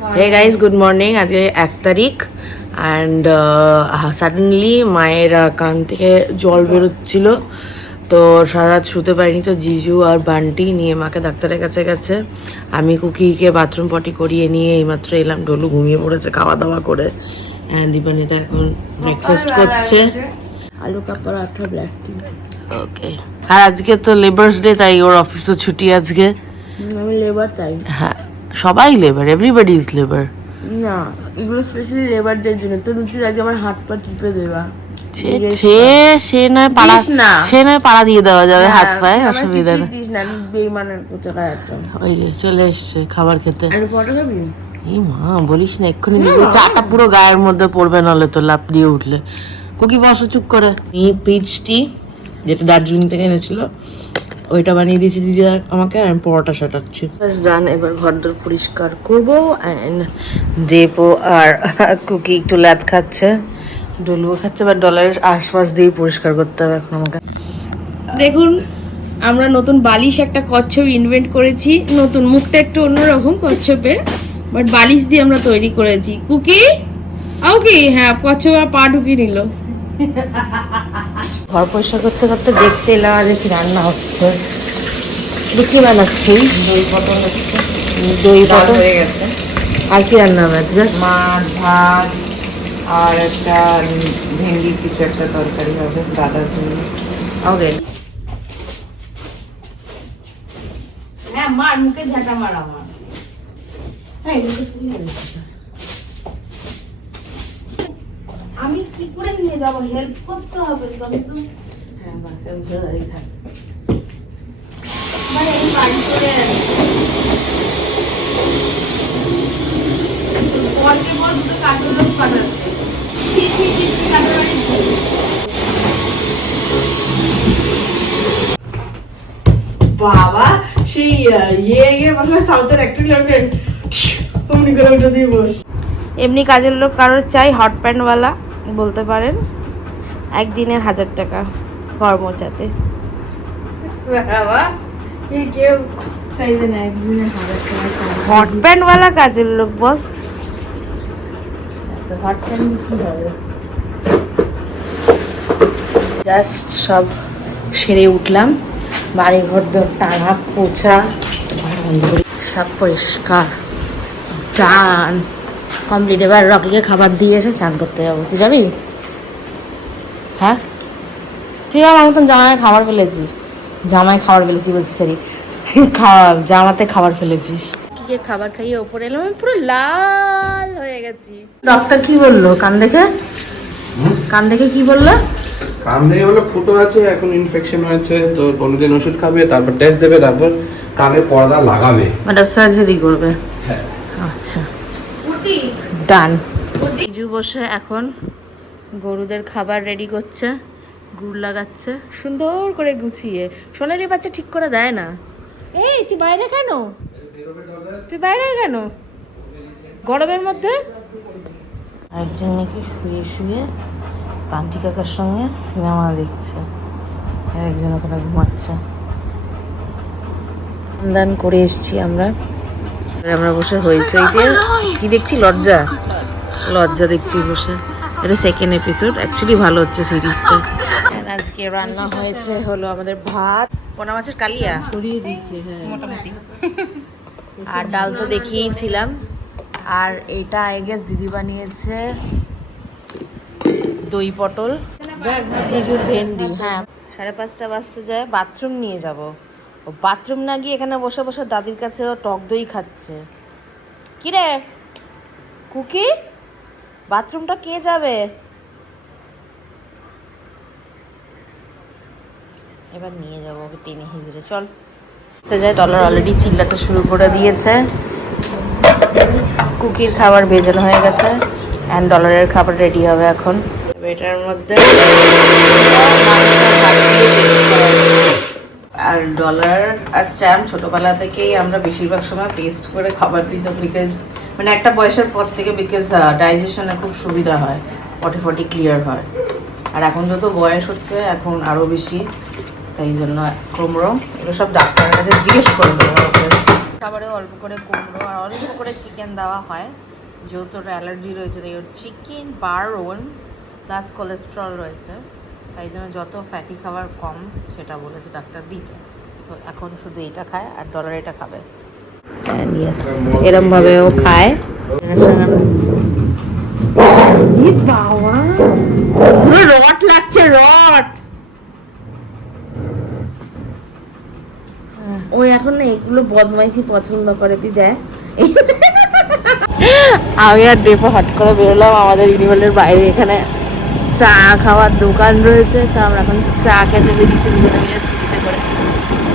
Hey guys, good morning. আজকে 1 তারিখ and suddenly মায়ের কান থেকে জল বেরোচ্ছিল, তো সারা রাত শুতে পারিনি। তো জিজু আর বান্টি নিয়ে মাকে ডাক্তারের কাছে গেছে। আমি কুকিকে বাথরুম পটি করিয়ে নিয়ে এইমাত্র এলাম। ডলু ঘুমিয়ে পড়েছে খাওয়া দাওয়া করে। দীপানিতা এখন ব্রেকফাস্ট করছে। আলু কা পরাঠা, ব্ল্যাক টি। ওকে। আর আজকে তো লেবার্স ডে, তাই ওর অফিসও ছুটি আজকে। আমি লেবার তাই। হ্যাঁ, সবাই লেবার, এভরিবডি ইজ লেবার। না, এগুলো স্পেশালি লেবারদের জন্য। তো রুচির আগে আমার হাত পা টিপে দেবা। সে নয় পাড়া, সে নয় পাড়া দিয়ে দেওয়া যাবে হাত পায়ে, অসুবিধা নেই। দিস না, বেইমানের কোথাকার একটা। ওই যে চলে এসছে খাবার খেতে। আলু পরোটা খাবি? এই মা, বলিস না, এক্ষুনি দিবে চাটা পুরো গায়ের মধ্যে পড়বে, নলে তো লাফ দিয়ে উঠলে। কুকি বসো চুপ করে। এই পিচ টি যেটা দার্জিলিং থেকে এনেছিল, ওইটা বানিয়ে দিয়েছি দিদি আমাকে, আর আমি পরোটা সাটাচ্ছি। ডান। এবার ঘরদোর পরিষ্কার করবো। অ্যান্ড জেপো আর কুকি একটু ল্যাদ খাচ্ছে, ডলুও খাচ্ছে, বা ডলারের আশপাশ দিয়ে পরিষ্কার করতে হবে এখন আমাকে। দেখুন, আমরা নতুন বালিশ একটা কচ্ছপ ইনভেন্ট করেছি। নতুন, মুখটা একটু অন্যরকম কচ্ছপের, বাট বালিশ দিয়ে আমরা তৈরি করেছি। কুকি আও কি? হ্যাঁ, কচ্ছপ আর পা ঢুকিয়ে নিল। ঘর পরিষ্কার করতে করতে দেখতে এলাম আজ কি রান্না হচ্ছে। কি বানাচ্ছিস? দই পটল হচ্ছে, দই ডাল পটল হয়ে গেছে। আর কি রান্না হবে আজকে? মাছ, ভাত আর একটা ভেন্ডি কিছু একটা তরকারি হবে দাদার জন্য। ওকে। হ্যাঁ, মার মুখে ঝাঁটা মার আমার। আমি কি করে নিয়ে যাবো? হেল্প করতে হবে তবে তো। হ্যাঁ, বাচ্চা উঠে দাঁড়িয়ে থাক। মানে এই বাড়ি করে পরকে বল দুটো কাজের লোক পাঠাচ্ছে। ছি ছি ছি ছি, কাজের বাড়ি ছি। বাবা, সেই ইয়ে বসে সাউথের একটা লাগবে, অমনি করে উঠে দিয়ে বস। এমনি কাজের লোক কারোর চাই, হট প্যান্টওয়ালা বলতে পারেন। একদিনের 1000 টাকা কর্মচাতে। বাবা, এই কেউ চাইবে না একদিনে 1000 টাকা। হট প্যান্টওয়ালা কাজের লোক বস। হট প্যান্ট কি হবে? জাস্ট সব সেরে উঠলাম, বাড়ি ঘর দর টানা পোছা সব পরিষ্কার, ডান, কমপ্লিট। এবার রকিকে খাবার দিয়ে এসে স্নান করতে যাবো। তুই যাবি? হ্যাঁ, তুই আমার মতন জামায় খাবার ফেলেছিস। জামায় খাবার ফেলেছি বলছি, সরি, জামাতে খাবার ফেলেছিস। কি খাবার খাইয়ে ওপরে এলাম, আমি পুরো লাল হয়ে গেছি। ডক্টর কি বললো কান দেখে? কান দেখে কি বললো? কান দেখে বলে ফুটো আছে, এখন ইনফেকশন হয়েছে, তো কোনোদিন ওষুধ খাবে, তারপর টেস্ট দেবে, তারপর কানে পর্দা লাগাবে। ম্যাডাম সার্জারি করবে? হ্যাঁ। আচ্ছা, ডান। বিজু বসে এখন গরুদের খাবার রেডি করছে, গুড় লাগাচ্ছে সুন্দর করে গুছিয়ে। সোনালি বাচ্চা ঠিক করে দেয় না। এই তুই বাইরে কেন? তুই বাইরে কেন গরমের মধ্যে? একজন নাকি শুয়ে শুয়ে পান্টি কাকার সঙ্গে সিনেমা দেখছে, আর একজন ওখানে ঘুমাচ্ছে। দান করে এসছি আমরা। আমরা বসে হইচই দিয়ে কি দেখছি? লজ্জা লজ্জা দেখছি বসে। এটা সেকেন্ড এপিসোড, অ্যাকচুয়ালি ভালো হচ্ছে সিরিজটা। আজকে রান্না হয়েছে হলো আমাদের ভাত, পোনা মাছের কালিয়া মোটামুটি, আর ডাল তো দেখিয়েছিলাম। আর এটা আই গেস দিদি বানিয়েছে দই পটল, জিজুর ভেন্ডি। হ্যাঁ, 5:30 বাজতে যায়, বাথরুম নিয়ে যাব। ও বাথরুম না গিয়ে এখানে বসে বসে দাদির কাছে ও টক দই খাচ্ছে। কিরে কুকি, বাথরুমটা কে যাবে? এবার নিয়ে যাবো ওকে টেনে হিজড়ে। চল যায়। ডলার অলরেডি চিল্লাতে শুরু করে দিয়েছে। কুকির খাবার ভেজানো হয়ে গেছে, অ্যান্ড ডলারের খাবার রেডি হবে এখন। এটার মধ্যে আর ডলার আর চ্যাম ছোটবেলা থেকেই আমরা বেশিরভাগ সময় পেস্ট করে খাবার দিতাম, বিকজ মানে একটা বয়সের পর থেকে, বিকজ ডাইজেশনে খুব সুবিধা হয়, পটি ক্লিয়ার হয়। আর এখন যত বয়স হচ্ছে এখন আরও বেশি, তাই জন্য কুমড়ো এগুলো সব ডাক্তারের কাছে জিজ্ঞেস করে দেবো। খাবারে অল্প করে কুমড়ো আর অল্প করে চিকেন দেওয়া হয়, যেহেতু ওর অ্যালার্জি রয়েছে তাই ওর চিকেন বারণ প্লাস কোলেস্ট্রল রয়েছে, তাই জন্য যত ফ্যাটি খাবার কম সেটা বলেছে ডাক্তার দিতে। তো এখন শুধু এটা খায় আর ডলার এটা খাবে। এরমভাবে ও খায়। বাবা রট লাগছে, রট। ওই এখন না এগুলো বদমাইশি পছন্দ করে, তুই দেখ। আমি আর ডেপো হট করে বেরোলাম আমাদের ইউনিভার্সের বাইরে, এখানে চা খাওয়ার দোকান রয়েছে, তো আমরা এখন চা খেতে বেরিয়েছি দুজনে মিলে স্কুটিতে করে,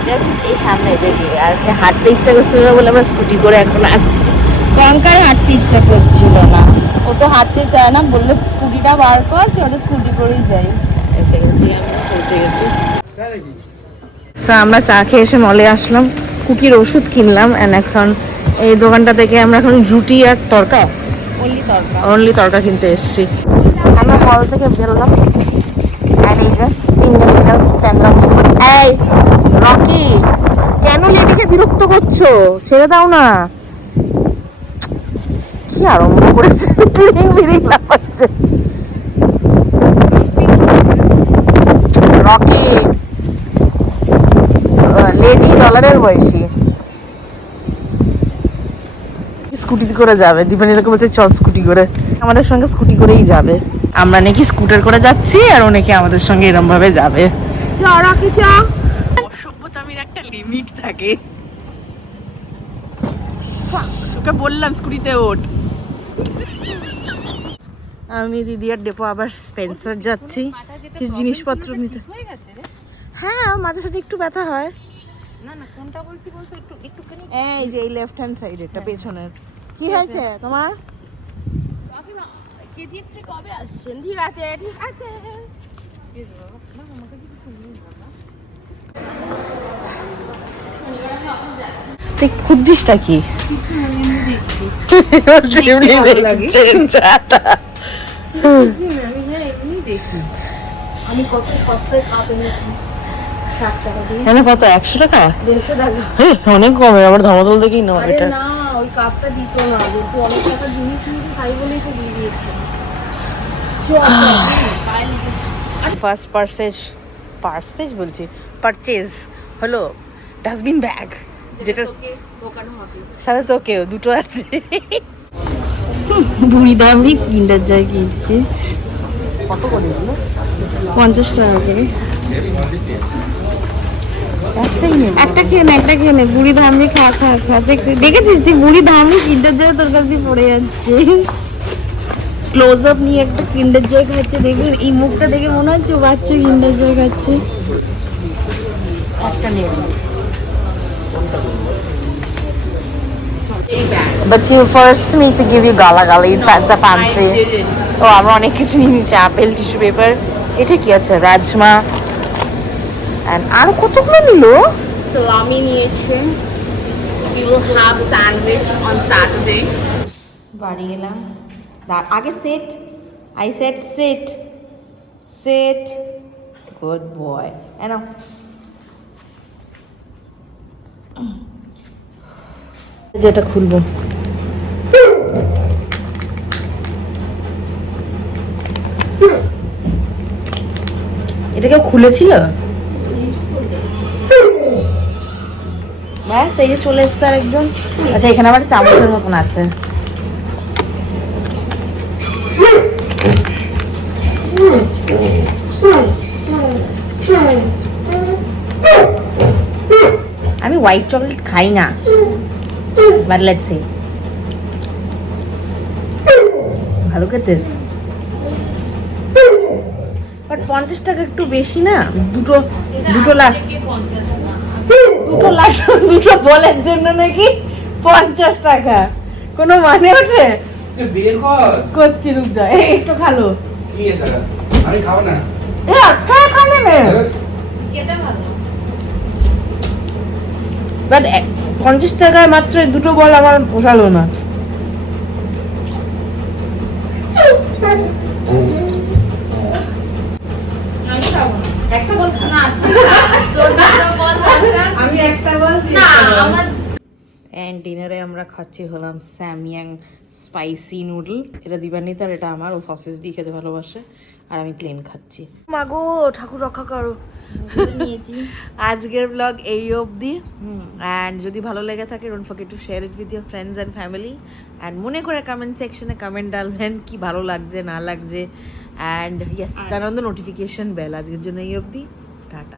জাস্ট এই সামনে বেরিয়ে। আর হাঁটতে ইচ্ছা করছিল না বলে আমরা স্কুটি করে এখন আসছি। কঙ্কার হাঁটতে ইচ্ছা করছিল না, ও তো হাঁটতে চায় না, বললো স্কুটিটা বার কর, ওটা স্কুটি করেই যাই। এসে গেছি, আমি পৌঁছে গেছি। আমরা চা খেয়ে এসে মলে আসলাম, কুকির ওষুধ কিনলাম, অ্যান্ড এখন এই দোকানটা থেকে আমরা এখন রুটি আর তরকা, অনলি তরকা কিনতে এসেছি। আমরা মল থেকে বেরোলাম, আর এই যে এই রকি, কেন লেডিকে বিরক্ত করছো? ছেড়ে দাও না। কি আরম্ভ করেছে, বিরিং লাফাচ্ছে। রকি লেডি ডলারের বয়সী, স্কুটি করে যাবে। দীপানিদাকে বলছে চল স্কুটি করে, আমাদের সঙ্গে স্কুটি করেই যাবে। আমরা নাকি স্কুটার করে যাচ্ছি আর ও নাকি আমাদের সঙ্গে এরম ভাবে যাবে। অসভ্যতামির একটা লিমিট থাকে। ওকে বললাম স্কুটিতে ওঠ। আমি দিদি আর ডেপো আবার স্পেন্সার যাচ্ছি কিছু জিনিসপত্র নিতে। হ্যাঁ মাঝে সাথে একটু ব্যথা হয়। এই যে এই লেফট হ্যান্ড সাইড এটা পেছনের। কি হয়েছে তোমার? কেজিএফ থেকে কবে আসছেন? ঠিক আছে ঠিক আছে। তুই খুঁজছিসটা কি? আমি কত সস্তায় কাপ এনেছি, 60 টাকা দিয়ে। কত 100 টাকা? 150 টাকা। অনেক কমে, আমার ধমাদল দেখি না এটা। না ওই কাপটা দিত না, কিন্তু অনেক টাকা জিনিস নিয়েছি তাই বলেই তো দিয়ে দিয়েছে। ফার্স্ট পারচেজ বলছি, পারচেজ হলো ডাস্টবিন ব্যাগ, যেটা সাথে তোকেও দুটো আছে। বুড়ি দামি কিন্ডার জয় কিনছে। কত করে দিল? 50 টাকা করে। একটা খেয়ে নে, বুড়ি দামি খা। দেখেছিস তুই বুড়ি দামি কিন্ডার জয় তোর কাছে পড়ে যাচ্ছে। ক্লোজ আপ নিয়ে একটা কিন্ডার জয় খাচ্ছে, দেখুন এই মুখটা দেখে মনে হচ্ছে বাচ্চা কিন্ডার জয় খাচ্ছে। একটা নিয়ে But you first need to give you gala in fact the fancy. ও আমরা অনেক কিছু নিয়ে নিচ্ছি, আপেল, টিস্যু পেপার, এটা কি আছে, রাজমা, and আর কতগুলো নিল। সালামি নিয়েছে। We will have sandwich on Saturday. বাড়ি এলাম, আগে set, I said sit, good boy, এনো যেটা খুলবো। এটা কেউ খুলেছিল? ব্যাস এই যে চলে এসছে আরেকজন। আচ্ছা এখানে আবার চামচের মতন আছে। আমি হোয়াইট চকলেট খাই না, বাট লেটস সি, ভালো খেতে, বাট 50 টাকা একটু বেশি না? দুটো দুটো বলের জন্য নাকি 50 টাকা? কোনো মানে ওঠে? বের কর করছি রূপ যায়, একটু খালো। কি এটা? আমি খাবো না। আচ্ছা খানে মে খেতে ভালো, বাট 50 টাকায় মাত্র দুটো বল আমার পোষালো না। একটা বল খা। না তোর দুটো বল দরকার। আমি একটা বল না আমার অ্যান্ড ডিনারে আমরা খাচ্ছি হলাম স্যামিয়াং স্পাইসি নুডল। এটা দিবানিতার, এটা আমার, ও সসেস দিয়ে খেতে ভালোবাসে, আর আমি প্লেন খাচ্ছি। মাগো ঠাকুর রক্ষা করো। নিয়েছি। আজকের ব্লগ এই অবধি, অ্যান্ড যদি ভালো লেগে থাকে don't forget to share it with your friends and family, and মনে করে কমেন্ট সেকশনে কমেন্ট ডালবেন কি ভালো লাগছে না লাগছে, and yes turn on the notification bell. আজকের জন্য এই অবধি, টাটা।